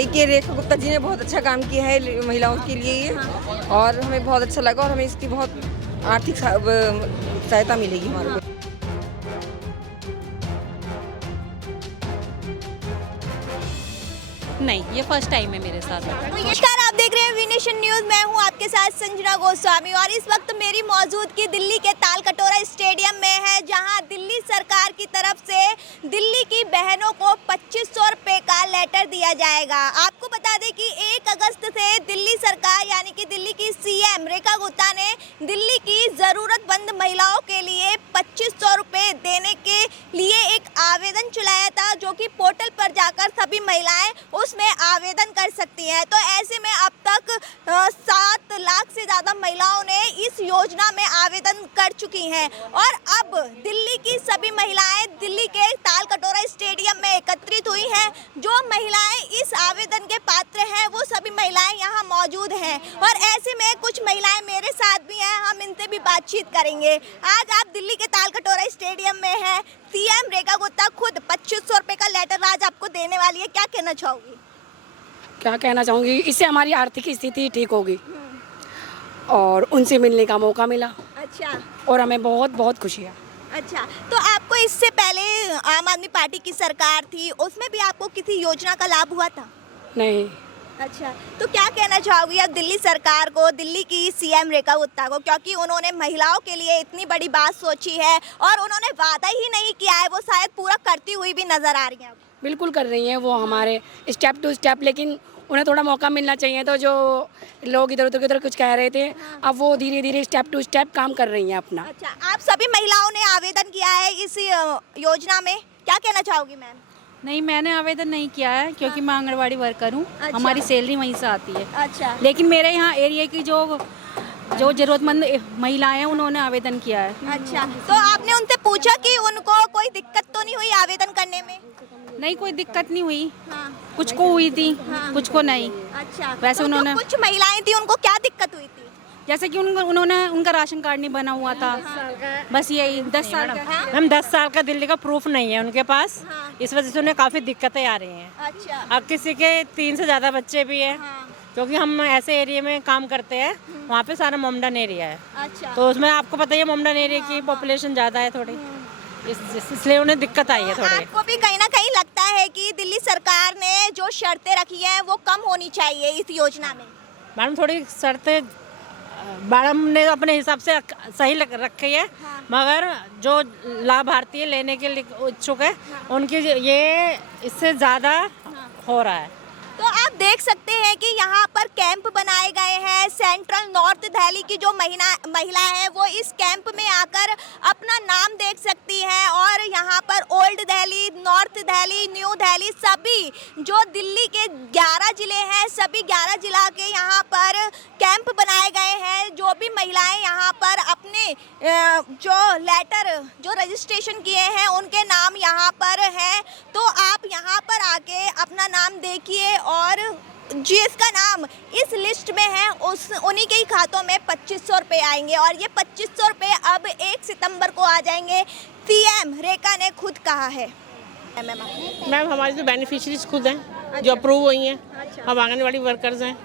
देखिए, रेखा गुप्ता जी ने बहुत अच्छा काम किया है महिलाओं के लिए ये, और हमें बहुत अच्छा लगा और हमें इसकी बहुत आर्थिक सहायता मिलेगी हमारे को। नहीं, ये फर्स्ट टाइम है मेरे साथ। नमस्कार, आप देख रहे हैं वी नेशन न्यूज। मैं हूं आपके साथ संजना गोस्वामी और इस वक्त मेरी मौजूदगी दिल्ली के तालकटोरा स्टेडियम में है, जहां दिल्ली सरकार की तरफ से दिल्ली की बहनों को 2500 रुपए का लेटर दिया जाएगा। आपको बता दें कि 1 अगस्त से दिल्ली सरकार यानी कि दिल्ली की सीएम रेखा गुप्ता ने दिल्ली की जरूरतमंद महिलाओं के लिए 2500 रुपए देने के लिए एक आवेदन चलाया था, जो कि पोर्टल पर जाकर सभी महिलाएं उसमें आवेदन कर सकती हैं। तो ऐसे में अब तक 7 लाख से ज़्यादा महिलाओं ने इस योजना में आवेदन कर चुकी हैं और अब दिल्ली की सभी महिलाएं दिल्ली के तालकटोरा स्टेडियम में एकत्रित हुई हैं। जो महिलाएं इस आवेदन के पात्र हैं वो सभी महिलाएं यहाँ मौजूद हैं और ऐसे में कुछ महिलाएं मेरे साथ भी हैं, हम इनसे भी बातचीत करेंगे। आज आप दिल्ली के तालकटोरा स्टेडियम में हैं, सीएम रेखा गुप्ता खुद 2500 रुपए का लेटर आज आपको देने वाली है, क्या कहना चाहोगी? क्या कहना चाहूँगी, इससे हमारी आर्थिक स्थिति ठीक होगी और उनसे मिलने का मौका मिला। अच्छा, और हमें बहुत बहुत खुशी है। अच्छा, तो आपको इससे पहले आम आदमी पार्टी की सरकार थी, उसमें भी आपको किसी योजना का लाभ हुआ था? नहीं। अच्छा, तो क्या कहना चाहोगी अब दिल्ली सरकार को, दिल्ली की सीएम रेखा गुप्ता को, क्योंकि उन्होंने महिलाओं के लिए इतनी बड़ी बात सोची है और उन्होंने वादा ही नहीं किया है, वो शायद पूरा करती हुई भी नजर आ रही हैं। बिल्कुल कर रही हैं वो हमारे स्टेप टू स्टेप, लेकिन उन्हें थोड़ा मौका मिलना चाहिए। तो जो लोग इधर उधर कुछ कह रहे थे, अब वो धीरे धीरे स्टेप टू स्टेप काम कर रही हैं अपना। अच्छा, आप सभी महिलाओं ने आवेदन किया है इस योजना में, क्या कहना चाहोगी मैम? नहीं, मैंने आवेदन नहीं किया है क्योंकि मैं आंगनवाड़ी वर्कर हूँ। अच्छा। हमारी सैलरी वहीं से आती है। अच्छा, लेकिन मेरे यहाँ एरिया की जो जरूरतमंद महिलाएं हैं उन्होंने आवेदन किया है। अच्छा, तो आपने उनसे पूछा कि उनको कोई दिक्कत तो नहीं हुई आवेदन करने में? नहीं, कोई दिक्कत नहीं हुई। हाँ। कुछ को हुई थी, कुछ को नहीं। अच्छा, वैसे तो उन्होंने कुछ महिलाएं थी, उनको क्या दिक्कत हुई थी? जैसे कि उन्होंने उनका राशन कार्ड नहीं बना हुआ था, बस यही 10 साल का। हम 10 साल का दिल्ली का प्रूफ नहीं है उनके पास, हाँ। इस वजह से उन्हें काफ़ी दिक्कतें आ रही हैं। अच्छा, अब किसी के 3 से ज़्यादा बच्चे भी हैं, हाँ। क्योंकि हम ऐसे एरिया में काम करते हैं, वहाँ पे सारा मोमडन एरिया है, अच्छा, तो उसमें आपको पता ही है मोमडन एरिया की पॉपुलेशन ज़्यादा है थोड़ी, इसलिए उन्हें दिक्कत आई है थोड़ी। आपको भी कहीं ना कहीं लगता है कि दिल्ली सरकार ने जो शर्तें रखी हैं वो कम होनी चाहिए इस योजना में? मैडम थोड़ी शर्तें मैडम ने अपने हिसाब से सही रखी है, मगर जो लाभार्थी लेने के लिए इच्छुक है उनकी ये इससे ज़्यादा हो रहा है। तो आप देख सकते हैं कि यहाँ पर कैंप बनाए गए हैं। सेंट्रल नॉर्थ दिल्ली की जो महिला है वो इस कैंप में आकर अपना नाम देख सकती हैं और यहाँ पर old Delhi, north Delhi, new Delhi सभी जो दिल्ली के 11 जिले हैं, सभी 11 जिला के यहाँ पर कैंप बनाए गए हैं। जो भी महिलाएं यहाँ पर अपने जो लेटर जो रजिस्ट्रेशन किए हैं उनके नाम यहाँ पर हैं, तो आप यहाँ पर आके अपना नाम देखिए और जिसका नाम इस लिस्ट में है उन्हीं के ही खातों में 2500 रुपये आएंगे और ये 2500 रुपये अब 1 सितंबर को आ जाएंगे, सीएम रेखा ने खुद कहा है। मैम हमारी तो बेनिफिशरीज खुद हैं जो अप्रूव हुई हैं। हम आंगनवाड़ी वर्कर्स हैं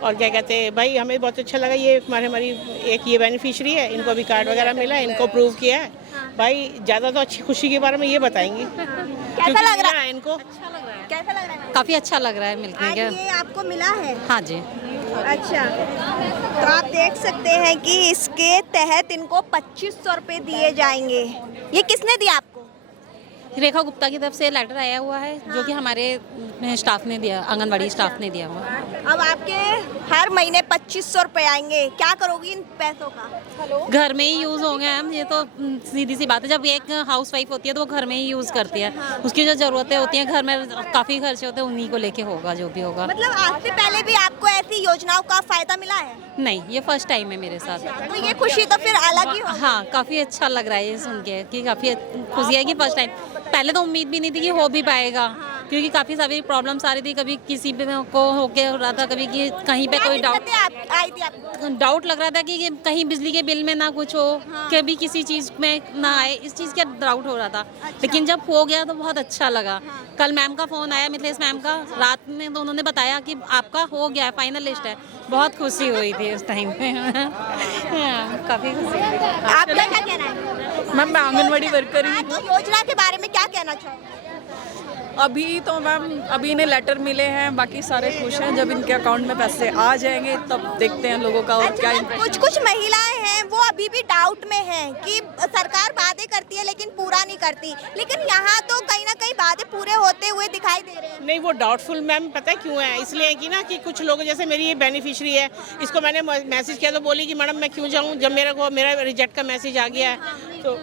और क्या कहते हैं भाई, हमें बहुत अच्छा लगा ये हमारी एक ये बेनिफिशरी है, इनको भी कार्ड वगैरह मिला है, इनको अप्रूव किया है। भाई ज़्यादा तो अच्छी खुशी के बारे में ये बताएंगी। कैसा लग रहा है इनको? कैसा लग रहा है? काफ़ी अच्छा लग रहा है मिलने आज के। ये आपको मिला है? हाँ जी। अच्छा, तो आप देख सकते हैं कि इसके तहत इनको 2500 रुपये दिए जाएंगे। ये किसने दिया आपको? रेखा गुप्ता की तरफ से लेटर आया हुआ है, जो कि हमारे स्टाफ ने दिया, आंगनवाड़ी स्टाफ ने दिया हुआ। अब आपके हर महीने 2500 रुपये आएंगे, क्या करोगी इन पैसों का? घर में ही यूज़ होंगे हम, ये तो सीधी सी बात है। जब एक हाउस वाइफ होती है तो वो घर में ही यूज़ करती है, उसकी जो ज़रूरतें होती हैं घर में काफ़ी खर्चे होते हैं, उन्हीं को लेके होगा जो भी होगा। मतलब आज से पहले भी आपको ऐसी योजनाओं का फायदा मिला है? नहीं, ये फर्स्ट टाइम है मेरे साथ। तो ये खुशी तो फिर अलग ही होगी। हाँ, काफ़ी अच्छा लग रहा है ये सुन के कि काफ़ी खुशी है कि फर्स्ट टाइम। पहले तो उम्मीद भी नहीं थी कि हो भी पाएगा, क्योंकि काफ़ी सारी प्रॉब्लम्स आ रही थी, कभी किसी भी को होके हो रहा था, कभी कि कहीं पे कोई डाउट आई थी आपको? डाउट लग रहा था कि कहीं बिजली के बिल में ना कुछ हो, कभी किसी चीज़ में ना आए, इस चीज़ का डाउट हो रहा था। लेकिन जब हो गया तो बहुत अच्छा लगा। कल मैम का फ़ोन आया, मिथिलेश मैम का, रात में तो उन्होंने बताया कि आपका हो गया है, फाइनल लिस्ट है। बहुत खुशी हुई थी उस टाइम पे। काफ़ी खुशी हुई। आपका क्या कहना है? मैम मैं आंगनवाड़ी वर्कर हाँ, ही तो योजना के बारे में क्या कहना चाहोगे? अभी तो मैम अभी इन्हें लेटर मिले हैं, बाकी सारे खुश हैं। जब इनके अकाउंट में पैसे आ जाएंगे तब देखते हैं लोगों का और क्या अच्छा, impression। कुछ कुछ महिलाएं हैं वो अभी भी डाउट में हैं कि सरकार वादे करती है लेकिन पूरा नहीं करती, लेकिन यहाँ तो कहीं ना कहीं वादे पूरे होते हुए दिखाई दे रहे हैं। नहीं, वो डाउटफुल मैम पता है क्यों है? इसलिए कि ना कि कुछ लोग, जैसे मेरी ये बेनिफिशियरी है, इसको मैंने मैसेज किया तो बोली कि मैडम मैं क्यों जाऊँ, जब मेरा रिजेक्ट का मैसेज आ गया है तो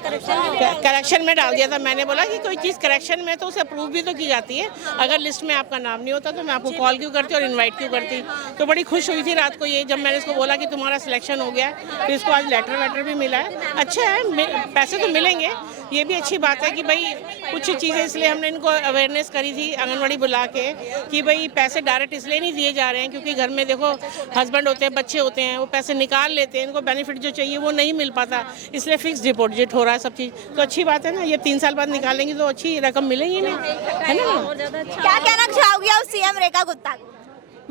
करेक्शन में डाल दिया था। मैंने बोला कि कोई चीज़ करेक्शन में तो उसे अप्रूव भी तो की जाती है। अगर लिस्ट में आपका नाम नहीं होता तो मैं आपको कॉल क्यों करती और इनवाइट क्यों करती। तो बड़ी खुश हुई थी रात को ये, जब मैंने इसको बोला कि तुम्हारा सिलेक्शन हो गया है। तो इसको आज लेटर वेटर भी मिला है। अच्छा है, पैसे तो मिलेंगे, ये भी अच्छी बात है कि भाई कुछ चीज़ें, इसलिए हमने इनको अवेयरनेस करी थी आंगनवाड़ी बुला के कि भाई पैसे डायरेक्ट इसलिए नहीं दिए जा रहे हैं क्योंकि घर में देखो हस्बैंड होते हैं, बच्चे होते हैं, वो पैसे निकाल लेते हैं, इनको बेनिफिट जो चाहिए वो नहीं मिल पाता, इसलिए फिक्स डिपॉजिट हो रहा है सब चीज़। तो अच्छी बात है ना, ये 3 साल बाद निकालेंगे तो अच्छी रकम मिलेगी ना, है ना। क्या कहना चाहोगे आप सीएम रेखा गुप्ता को?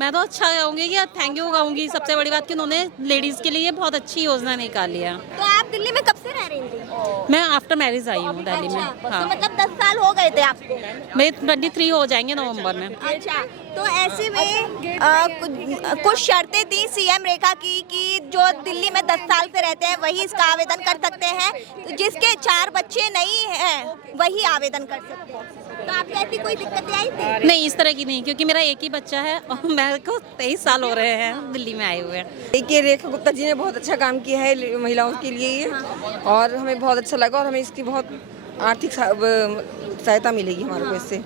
मैं तो अच्छा कहूँगी कि थैंक यू कहूँगी। सबसे बड़ी बात कि उन्होंने लेडीज़ के लिए बहुत अच्छी योजना निकाली है। तो आप दिल्ली में कब से रह रही थी? मैं आफ्टर मैरिज आई हूँ दिल्ली में। तो हाँ, मतलब 10 साल हो गए थे आपको? मेरे 23 हो जाएंगे नवंबर में। अच्छा, तो ऐसे में कुछ शर्तें थी सीएम रेखा की कि जो दिल्ली में 10 साल से रहते हैं वही इसका आवेदन कर सकते हैं, तो जिसके 4 बच्चे नहीं हैं वही आवेदन कर सकते हैं। तो आपको ऐसी कोई दिक्कतें आई थी? नहीं, इस तरह की नहीं, क्योंकि मेरा एक ही बच्चा है और मेरे को 23 साल हो रहे हैं दिल्ली में आए हुए। देखिए, रेखा गुप्ता जी ने बहुत अच्छा काम किया है महिलाओं के लिए ये, और हमें बहुत अच्छा लगा और हमें इसकी बहुत आर्थिक सहायता मिलेगी हमारे को इससे।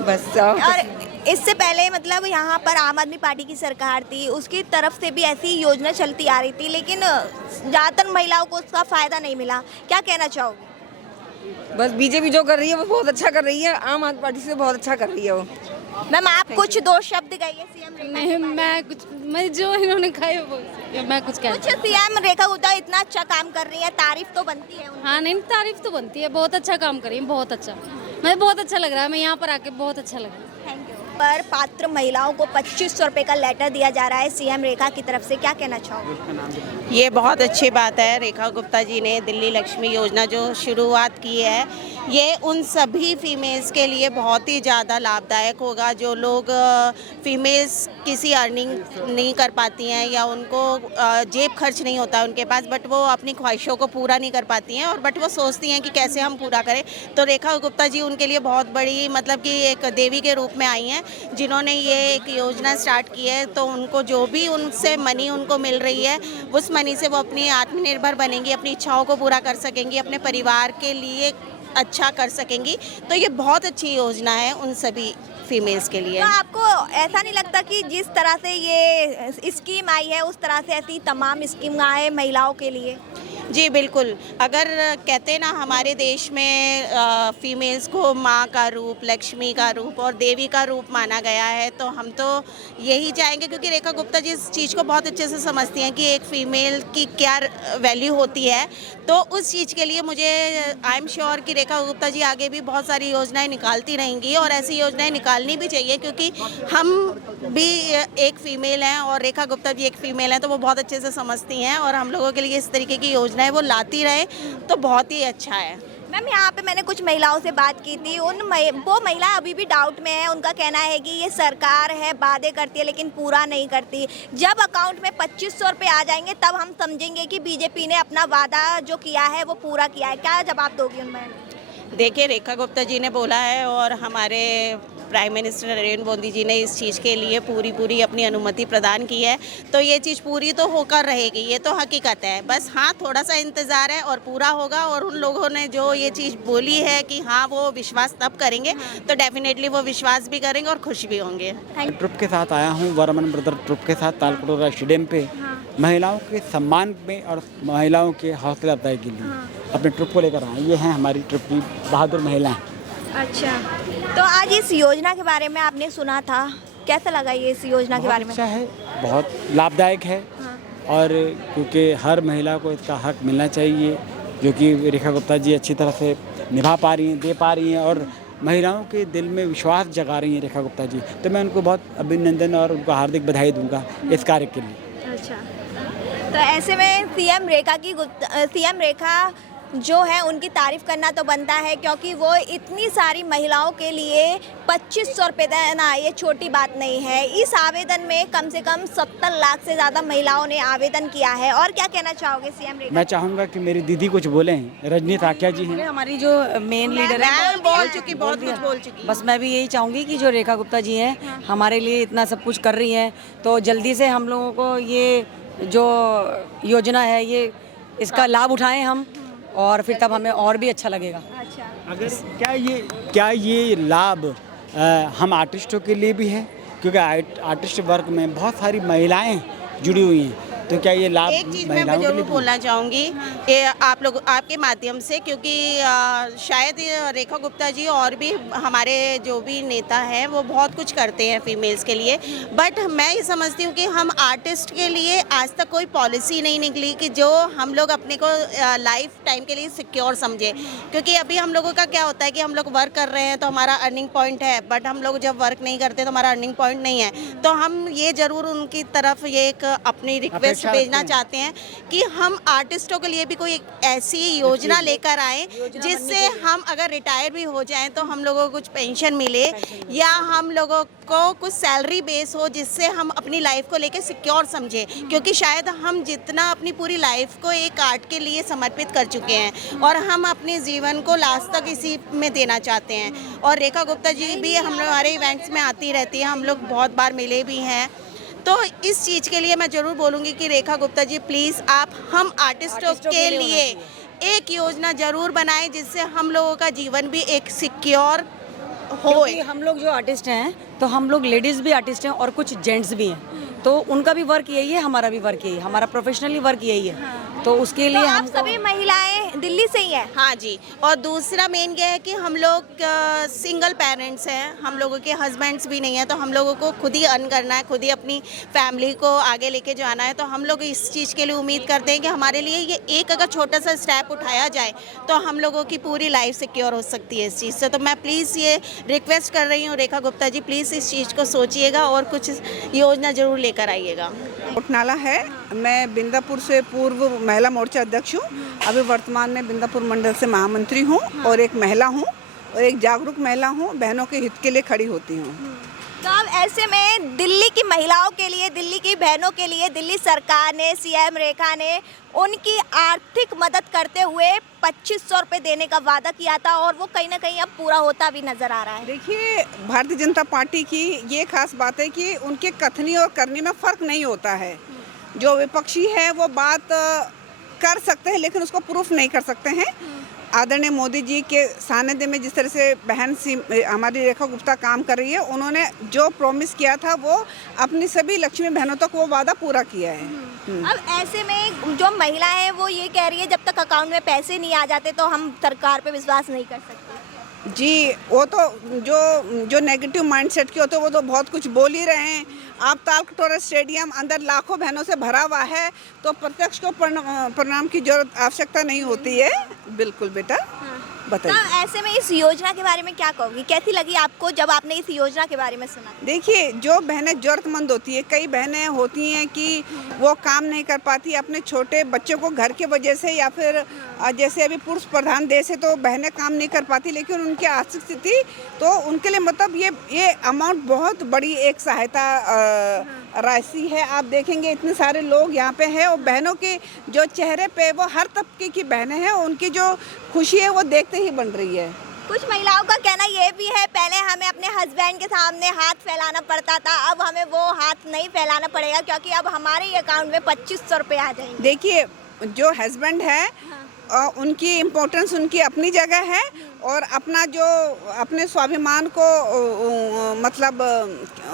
बस और इससे पहले मतलब यहाँ पर आम आदमी पार्टी की सरकार थी, उसकी तरफ से भी ऐसी योजना चलती आ रही थी, लेकिन ज़्यादातर महिलाओं को उसका फ़ायदा नहीं मिला। क्या कहना चाहोगे? बस बीजेपी जो कर रही है वो बहुत अच्छा कर रही है, आम आदमी पार्टी से बहुत अच्छा कर रही है वो। मैम, आप कुछ 2 शब्द कहिए सीएम रेखा। नहीं, मैं जो इन्होंने कहा है वो मैं कुछ कह। कुछ सीएम रेखा गुप्ता इतना अच्छा काम कर रही है, तारीफ तो बनती है उनकी। हाँ, नहीं तारीफ तो बनती है, बहुत अच्छा काम कर रही है, बहुत अच्छा। मुझे बहुत अच्छा लग रहा है, मैं यहाँ पर आके बहुत अच्छा लगा। Thank you. पर पात्र महिलाओं को 2500 रुपए का लेटर दिया जा रहा है सीएम रेखा की तरफ से, क्या कहना चाहोगे? ये बहुत अच्छी बात है। रेखा गुप्ता जी ने दिल्ली लक्ष्मी योजना जो शुरुआत की है, ये उन सभी फीमेल्स के लिए बहुत ही ज़्यादा लाभदायक होगा जो लोग फीमेल्स किसी अर्निंग नहीं कर पाती हैं या उनको जेब खर्च नहीं होता उनके पास, बट वो अपनी ख्वाहिशों को पूरा नहीं कर पाती हैं और बट वो सोचती हैं कि कैसे हम पूरा करें। तो रेखा गुप्ता जी उनके लिए बहुत बड़ी मतलब कि एक देवी के रूप में आई हैं जिन्होंने ये एक योजना स्टार्ट की है। तो उनको जो भी उनसे मनी उनको मिल रही है, उस मनी से वो अपनी आत्मनिर्भर बनेंगी, अपनी इच्छाओं को पूरा कर सकेंगी, अपने परिवार के लिए अच्छा कर सकेंगी। तो ये बहुत अच्छी योजना है उन सभी फीमेल्स के लिए। तो आपको ऐसा नहीं लगता कि जिस तरह से ये स्कीम आई है उस तरह से ऐसी तमाम स्कीम आए महिलाओं के लिए? जी बिल्कुल। अगर कहते ना हमारे देश में फीमेल्स को माँ का रूप, लक्ष्मी का रूप और देवी का रूप माना गया है, तो हम तो यही चाहेंगे, क्योंकि रेखा गुप्ता जी इस चीज़ को बहुत अच्छे से समझती हैं कि एक फ़ीमेल की क्या वैल्यू होती है। तो उस चीज़ के लिए मुझे आई एम श्योर कि रेखा गुप्ता जी आगे भी बहुत सारी योजनाएं निकालती रहेंगी और ऐसी योजनाएं निकालनी भी चाहिए, क्योंकि हम भी एक फ़ीमेल हैं और रेखा गुप्ता भी एक फ़ीमेल हैं, तो वो बहुत अच्छे से समझती हैं और हम लोगों के लिए इस तरीके की योजना है वो लाती रहे तो बहुत ही अच्छा है। मैम, यहाँ पे मैंने कुछ महिलाओं से बात की थी, वो महिला अभी भी डाउट में है। उनका कहना है कि ये सरकार है, वादे करती है लेकिन पूरा नहीं करती। जब अकाउंट में 2500 रुपये आ जाएंगे तब हम समझेंगे कि बीजेपी ने अपना वादा जो किया है वो पूरा किया है। क्या जवाब दोगी उनमें? देखिए, रेखा गुप्ता जी ने बोला है और हमारे प्राइम मिनिस्टर नरेंद्र मोदी जी ने इस चीज़ के लिए पूरी अपनी अनुमति प्रदान की है, तो ये चीज़ पूरी तो होकर रहेगी, ये तो हकीकत है। बस हाँ, थोड़ा सा इंतज़ार है और पूरा होगा। और उन लोगों ने जो ये चीज़ बोली है कि हाँ वो विश्वास तब करेंगे, तो डेफिनेटली वो विश्वास भी करेंगे और खुश भी होंगे। ट्रुप के साथ आया हूँ, वर्मन ब्रदर ट्रुप के साथ तालकटोरा स्टेडियम पे महिलाओं के सम्मान में और महिलाओं के हौसला अफजाई के लिए अपने ट्रुप को लेकर आए। ये हैं हमारी ट्रुप की बहादुर महिलाएं। अच्छा, तो आज इस योजना के बारे में आपने सुना था, कैसा लगा ये इस योजना के बारे में? अच्छा है, बहुत लाभदायक है। और क्योंकि हर महिला को इसका हक मिलना चाहिए, जो कि रेखा गुप्ता जी अच्छी तरह से निभा पा रही हैं, दे पा रही हैं और महिलाओं के दिल में विश्वास जगा रही हैं रेखा गुप्ता जी। तो मैं उनको बहुत अभिनंदन और उनको हार्दिक बधाई दूंगा इस कार्य के लिए। अच्छा, तो ऐसे में सीएम रेखा जो है उनकी तारीफ करना तो बनता है, क्योंकि वो इतनी सारी महिलाओं के लिए 2500 रुपये देना ये छोटी बात नहीं है। इस आवेदन में कम से कम 70 लाख से ज़्यादा महिलाओं ने आवेदन किया है। और क्या कहना चाहोगे सीएम रेखा? मैं चाहूँगा कि मेरी दीदी कुछ बोलें, रजनी थाकिया जी हैं। हमारी जो मेन लीडर है बोल चुकी, बहुत कुछ बोल चुकी। बस मैं भी यही चाहूँगी कि जो रेखा गुप्ता जी हैं हमारे लिए इतना सब कुछ कर रही हैं, तो जल्दी से हम लोगों को ये जो योजना है ये इसका लाभ उठाएं हम, और फिर तब हमें और भी अच्छा लगेगा। अगर क्या ये लाभ हम आर्टिस्टों के लिए भी है, क्योंकि आर्टिस्ट वर्ग में बहुत सारी महिलाएं जुड़ी हुई हैं, तो क्या ये लाभ एक चीज़ मैं जरूर बोलना चाहूँगी कि आप लोग आपके माध्यम से, क्योंकि शायद रेखा गुप्ता जी और भी हमारे जो भी नेता हैं वो बहुत कुछ करते हैं फीमेल्स के लिए, बट मैं ये समझती हूँ कि हम आर्टिस्ट के लिए आज तक कोई पॉलिसी नहीं निकली कि जो हम लोग अपने को लाइफ टाइम के लिए सिक्योर समझे। क्योंकि अभी हम लोगों का क्या होता है कि हम लोग वर्क कर रहे हैं तो हमारा अर्निंग पॉइंट है, बट हम लोग जब वर्क नहीं करते तो हमारा अर्निंग पॉइंट नहीं है। तो हम ये ज़रूर उनकी तरफ ये एक अपनी रिक्वेस्ट भेजना चाहते हैं कि हम आर्टिस्टों के लिए भी कोई एक ऐसी योजना लेकर आए जिससे हम अगर रिटायर भी हो जाएं तो हम लोगों को कुछ पेंशन मिले, या हम लोगों को कुछ सैलरी बेस हो जिससे हम अपनी लाइफ को लेकर सिक्योर समझें। क्योंकि शायद हम जितना अपनी पूरी लाइफ को एक आर्ट के लिए समर्पित कर चुके हैं और हम अपने जीवन को लास्ट तक इसी में देना चाहते हैं। और रेखा गुप्ता जी भी हमारे इवेंट्स में आती रहती है, हम लोग बहुत बार मिले भी हैं। तो इस चीज़ के लिए मैं ज़रूर बोलूँगी कि रेखा गुप्ता जी प्लीज़ आप हम आर्टिस्टों के लिए एक योजना ज़रूर बनाएं जिससे हम लोगों का जीवन भी एक सिक्योर हो। हम लोग जो आर्टिस्ट हैं तो हम लोग लेडीज़ भी आर्टिस्ट हैं और कुछ जेंट्स भी हैं, तो उनका भी वर्क यही है, हमारा भी वर्क यही है, हमारा प्रोफेशनली वर्क यही है। तो उसके लिए आप सभी महिलाएं दिल्ली से ही हैं? हाँ जी। और दूसरा मेन ये है कि हम लोग सिंगल पेरेंट्स हैं, हम लोगों के हस्बैंड्स भी नहीं हैं, तो हम लोगों को खुद ही अर्न करना है, खुद ही अपनी फैमिली को आगे लेके जाना है। तो हम लोग इस चीज़ के लिए उम्मीद करते हैं कि हमारे लिए ये एक अगर छोटा सा स्टेप उठाया जाए तो हम लोगों की पूरी लाइफ सिक्योर हो सकती है इस चीज़ से। तो मैं प्लीज़ ये रिक्वेस्ट कर रही हूँ रेखा गुप्ता जी, प्लीज़ इस चीज़ को सोचिएगा और कुछ योजना ज़रूर लेकर आइएगा। उठनाला है, मैं बिंदापुर से पूर्व महिला मोर्चा अध्यक्ष हूँ, अभी वर्तमान में बिंदापुर मंडल से महामंत्री हूँ और एक महिला हूँ और एक जागरूक महिला हूँ, बहनों के हित के लिए खड़ी होती हूँ। तो अब ऐसे में दिल्ली की महिलाओं के लिए, दिल्ली की बहनों के लिए दिल्ली सरकार ने, सीएम रेखा ने उनकी आर्थिक मदद करते हुए 2500 रुपये देने का वादा किया था और वो कहीं ना कहीं अब पूरा होता भी नजर आ रहा है। देखिए, भारतीय जनता पार्टी की ये खास बात है कि उनके कथनी और करनी में फ़र्क नहीं होता है। जो विपक्षी है वो बात कर सकते हैं लेकिन उसको प्रूफ नहीं कर सकते हैं। आदरणीय मोदी जी के सानिध्य में जिस तरह से बहन हमारी रेखा गुप्ता काम कर रही है, उन्होंने जो प्रॉमिस किया था वो अपनी सभी लक्ष्मी बहनों तक वो वादा पूरा किया है। अब ऐसे में जो महिला है वो ये कह रही है जब तक अकाउंट में पैसे नहीं आ जाते तो हम सरकार पे विश्वास नहीं कर सकते। जी, वो तो जो नेगेटिव माइंडसेट के होते हैं वो तो बहुत कुछ बोल ही रहे हैं। आप तालकटोरा स्टेडियम अंदर लाखों बहनों से भरा हुआ है तो प्रत्यक्ष को प्रणाम की जरूरत आवश्यकता नहीं होती है। बिल्कुल बेटा, बताइए। तो ऐसे में इस योजना के बारे में क्या कहोगी, कैसी लगी आपको जब आपने इस योजना के बारे में सुना? देखिए, जो बहनें जरूरतमंद होती है, कई बहनें होती हैं कि वो काम नहीं कर पाती अपने छोटे बच्चों को घर के वजह से, या फिर जैसे अभी पुरुष प्रधान देश है तो बहनें काम नहीं कर पाती, लेकिन उनकी आर्थिक स्थिति तो उनके लिए मतलब ये अमाउंट बहुत बड़ी एक सहायता राशि है। आप देखेंगे इतने सारे लोग यहाँ पे हैं और बहनों के जो चेहरे पे वो हर तबके की बहनें हैं, उनकी जो खुशी है वो देखते ही बन रही है। कुछ महिलाओं का कहना ये भी है पहले हमें अपने हस्बैंड के सामने हाथ फैलाना पड़ता था, अब हमें वो हाथ नहीं फैलाना पड़ेगा क्योंकि अब हमारे अकाउंट में 2500 रुपये आ जाएंगे। देखिए, जो हस्बैंड है उनकी इम्पोर्टेंस उनकी अपनी जगह है, और अपना जो अपने स्वाभिमान को मतलब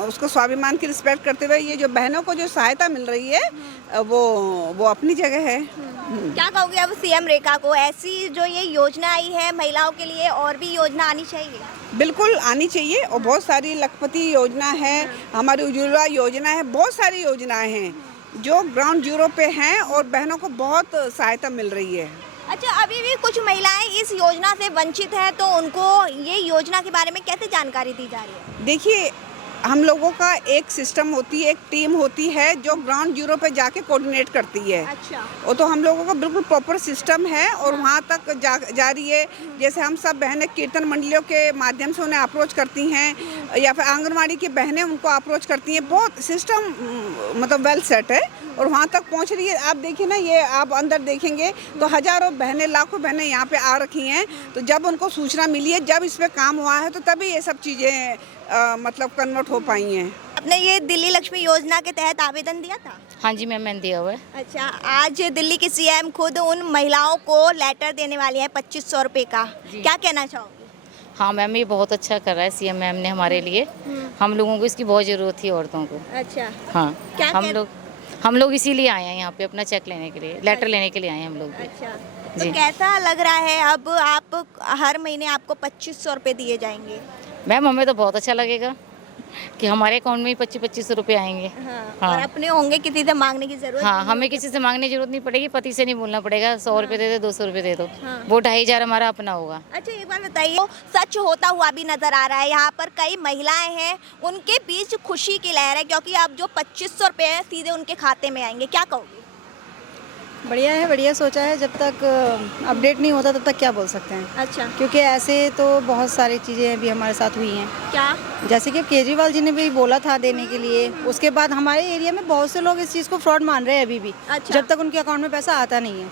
उसको स्वाभिमान की रिस्पेक्ट करते हुए ये जो बहनों को जो सहायता मिल रही है वो अपनी जगह है। क्या कहोगे अब सीएम रेखा को, ऐसी जो ये योजना आई है महिलाओं के लिए और भी योजना आनी चाहिए? बिल्कुल आनी चाहिए, और बहुत सारी लखपति योजना है, हमारी उज्ज्वला योजना है, बहुत सारी योजनाएं हैं जो ग्राउंड जीरो पे हैं और बहनों को बहुत सहायता मिल रही है। अच्छा, अभी भी कुछ महिलाएं इस योजना से वंचित हैं, तो उनको ये योजना के बारे में कैसे जानकारी दी जा रही है? देखिए, हम लोगों का एक सिस्टम होती है, एक टीम होती है जो ग्राउंड जीरो पे जाके कोऑर्डिनेट करती है। अच्छा। वो तो हम लोगों का बिल्कुल प्रॉपर सिस्टम है और वहाँ तक जा रही है। जैसे हम सब बहनें कीर्तन मंडलियों के माध्यम से उन्हें अप्रोच करती हैं, या फिर आंगनवाड़ी की बहनें उनको अप्रोच करती हैं। बहुत सिस्टम मतलब वेल सेट है और वहाँ तक पहुँच रही है। आप देखिए ना, ये आप अंदर देखेंगे तो हज़ारों बहनें, लाखों बहनें यहाँ पे आ रखी हैं। तो जब उनको सूचना मिली है, जब इस पर काम हुआ है, तो तभी ये सब चीज़ें मतलब कन्वर्ट हो पाई हैं। आपने ये दिल्ली लक्ष्मी योजना के तहत आवेदन दिया था? हाँ जी मैम, मैंने दिया हुआ है। अच्छा, आज दिल्ली की सीएम खुद उन महिलाओं को लेटर देने वाली है 2500 रुपये का, क्या कहना चाहोगे? हाँ मैम, ये बहुत अच्छा कर रहा है सीएम मैम ने हमारे लिए। हम लोगों को इसकी बहुत ज़रूरत थी, औरतों को। अच्छा, हाँ, क्या हम लोग इसीलिए आए हैं यहाँ पे, अपना चेक लेने के लिए, लेटर लेने के लिए आए हैं हम लोग भी। अच्छा, तो कैसा लग रहा है अब आप हर महीने आपको 2500 रुपये दिए जाएंगे? मैम, हमें तो बहुत अच्छा लगेगा कि हमारे अकाउंट में ही 25-25 रुपये आएंगे। हाँ। और अपने होंगे, किसी से मांगने की जरूरत? हाँ, हमें किसी से मांगने की जरूरत नहीं पड़ेगी, पति से नहीं बोलना पड़ेगा 100 रुपये दे दो, 200 रुपये दे दो। वो 2500 हमारा अपना होगा। अच्छा, एक बार बताइए, सच होता हुआ भी नजर आ रहा है। यहाँ पर कई महिलाएं हैं, उनके बीच खुशी की लहर है, क्योंकि अब जो 2500 रुपये है सीधे उनके खाते में आएंगे। क्या कहोगे? बढ़िया है, बढ़िया सोचा है। जब तक अपडेट नहीं होता तब तक क्या बोल सकते हैं। अच्छा, क्योंकि ऐसे तो बहुत सारी चीज़ें भी हमारे साथ हुई हैं। क्या? जैसे कि केजरीवाल जी ने भी बोला था देने के लिए, उसके बाद हमारे एरिया में बहुत से लोग इस चीज़ को फ्रॉड मान रहे हैं अभी भी। अच्छा। जब तक उनके अकाउंट में पैसा आता नहीं है,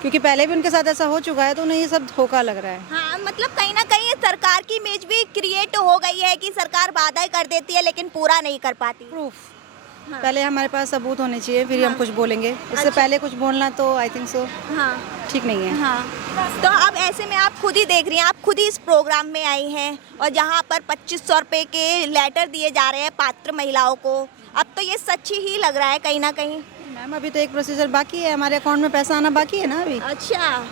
क्योंकि पहले भी उनके साथ ऐसा हो चुका है, तो उन्हें ये सब धोखा लग रहा है। हाँ, मतलब कहीं ना कहीं सरकार की इमेज भी क्रिएट हो गई है कि सरकार वादा कर देती है लेकिन पूरा नहीं कर पाती। प्रूफ पहले हमारे पास सबूत होने चाहिए, फिर हम कुछ बोलेंगे। उससे पहले कुछ बोलना तो आई थिंक सो ठीक नहीं है। हाँ, तो अब ऐसे में आप खुद ही देख रही हैं, आप खुद ही इस प्रोग्राम में आई हैं और जहाँ पर 2500 रुपये के लेटर दिए जा रहे हैं पात्र महिलाओं को, अब तो ये सच्ची ही लग रहा है कहीं ना कहीं। मैम, अभी तो एक प्रोसीजर बाकी है, हमारे अकाउंट में पैसा आना बाकी है ना अभी। अच्छा,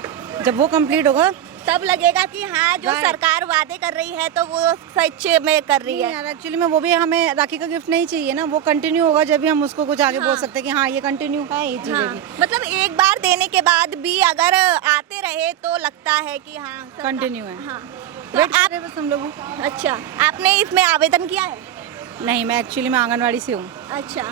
जब वो कंप्लीट होगा तब लगेगा कि हाँ, जो सरकार वादे कर रही है तो वो सच में कर रही है। यार, एक्चुअली में वो भी हमें राखी का गिफ्ट नहीं चाहिए ना, वो कंटिन्यू होगा जब भी हम उसको कुछ आगे बोल सकते हैं कि हाँ ये कंटिन्यू है ये चीज़ें भी। मतलब एक बार देने के बाद भी अगर आते रहे तो लगता है कि हाँ कंटिन्यू है। हाँ, वेट कर रहे हैं बस हम लोग। अच्छा, आपने इसमें आवेदन किया है? नहीं, मैं एक्चुअली मैं आंगनवाड़ी से हूँ। अच्छा।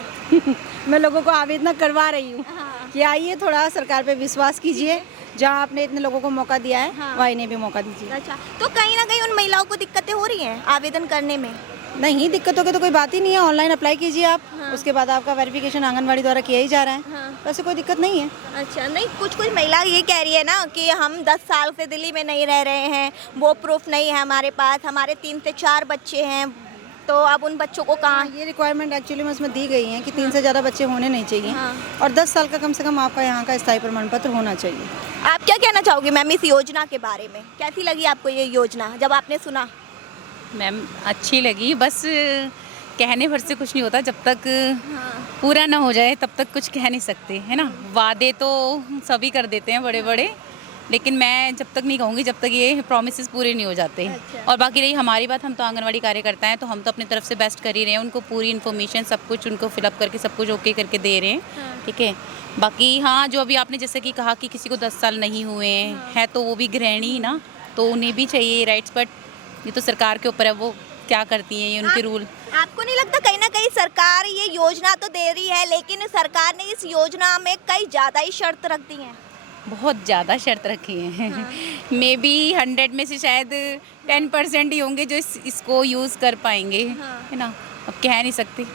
मैं लोगों को आवेदन करवा रही हूँ कि आइए, थोड़ा सरकार पे विश्वास कीजिए, जहाँ आपने इतने लोगों को मौका दिया है वहाँ इन्हें भी मौका दीजिए। अच्छा, तो कहीं ना कहीं उन महिलाओं को दिक्कतें हो रही हैं आवेदन करने में? नहीं, दिक्कतों की तो कोई बात ही नहीं है। ऑनलाइन अप्लाई कीजिए आप, उसके बाद आपका वेरिफिकेशन आंगनवाड़ी द्वारा किया ही जा रहा है। वैसे कोई दिक्कत नहीं है। अच्छा, नहीं, कुछ महिला ये कह रही है ना कि हम 10 साल से दिल्ली में नहीं रह रहे हैं, वो प्रूफ नहीं है हमारे पास, हमारे 3 से 4 बच्चे हैं, तो अब उन बच्चों को कहाँ? ये रिक्वायरमेंट एक्चुअली में उसमें दी गई है कि 3 से ज़्यादा बच्चे होने नहीं चाहिए और 10 साल का कम से कम आपका यहाँ का स्थायी प्रमाण पत्र होना चाहिए। आप क्या कहना चाहोगे मैम इस योजना के बारे में? कैसी लगी आपको ये योजना जब आपने सुना? मैम, अच्छी लगी, बस कहने भर से कुछ नहीं होता, जब तक पूरा ना हो जाए तब तक कुछ कह नहीं सकते, है ना। वादे तो सभी कर देते हैं बड़े बड़े, लेकिन मैं जब तक नहीं कहूँगी जब तक ये प्रॉमिसेस पूरे नहीं हो जाते। अच्छा। और बाकी रही हमारी बात, हम तो आंगनवाड़ी कार्यकर्ता हैं, तो हम तो अपनी तरफ से बेस्ट कर ही रहे हैं, उनको पूरी इन्फॉर्मेशन सब कुछ उनको फिलअप करके सब कुछ ओके करके दे रहे हैं। ठीक है, बाकी हाँ, जो अभी आपने जैसे कि कहा कि किसी को 10 साल नहीं हुए हैं तो वो भी गृहिणी ना, तो उन्हें भी चाहिए राइट्स, बट ये तो सरकार के ऊपर है, वो क्या करती हैं, ये उनके रूल। आपको नहीं लगता कहीं ना कहीं सरकार ये योजना तो दे रही है, लेकिन सरकार ने इस योजना में कई ज़्यादा ही शर्त रख दी हैं? बहुत ज़्यादा शर्त रखी हैं। मे बी 100 में से शायद 10% ही होंगे जो इसको यूज़ कर पाएंगे, है ना। अब कह नहीं सकते।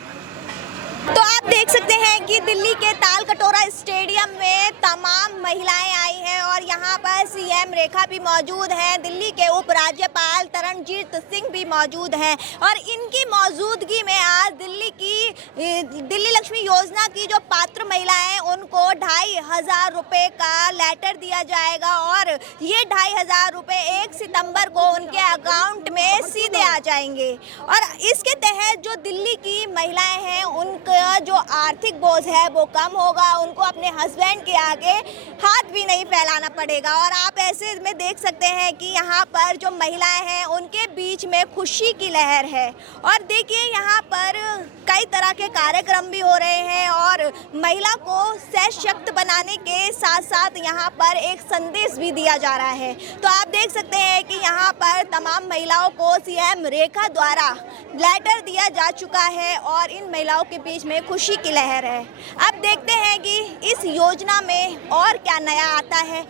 तो आप देख सकते हैं कि दिल्ली के ताल कटोरा स्टेडियम में तमाम महिलाएं आई हैं और यहाँ पर सीएम रेखा भी मौजूद हैं, दिल्ली के उपराज्यपाल तरणजीत सिंह भी मौजूद हैं और इनकी मौजूदगी में आज दिल्ली लक्ष्मी योजना की जो पात्र महिलाएं हैं उनको 2500 रुपये का लेटर दिया जाएगा और ये 2500 रुपये 1 सितंबर को उनके अकाउंट में सीधे आ जाएंगे। और इसके तहत जो दिल्ली की महिलाएं हैं उनका जो आर्थिक बोझ है वो कम होगा, उनको अपने हस्बैंड के आगे हाथ भी नहीं फैलाना पड़ेगा। और आप ऐसे में देख सकते हैं कि यहाँ पर जो महिलाएं हैं उनके बीच में खुशी की लहर है और देखिए यहाँ पर कई तरह के कार्यक्रम भी हो रहे हैं और महिला को सशक्त बनाने के साथ साथ यहाँ पर एक संदेश भी दिया जा रहा है। तो आप देख सकते हैं कि यहाँ पर तमाम महिलाओं को सीएम रेखा द्वारा लेटर दिया जा चुका है और इन महिलाओं के बीच में खुशी की लहर है। अब देखते हैं कि इस योजना में और क्या नया आता है।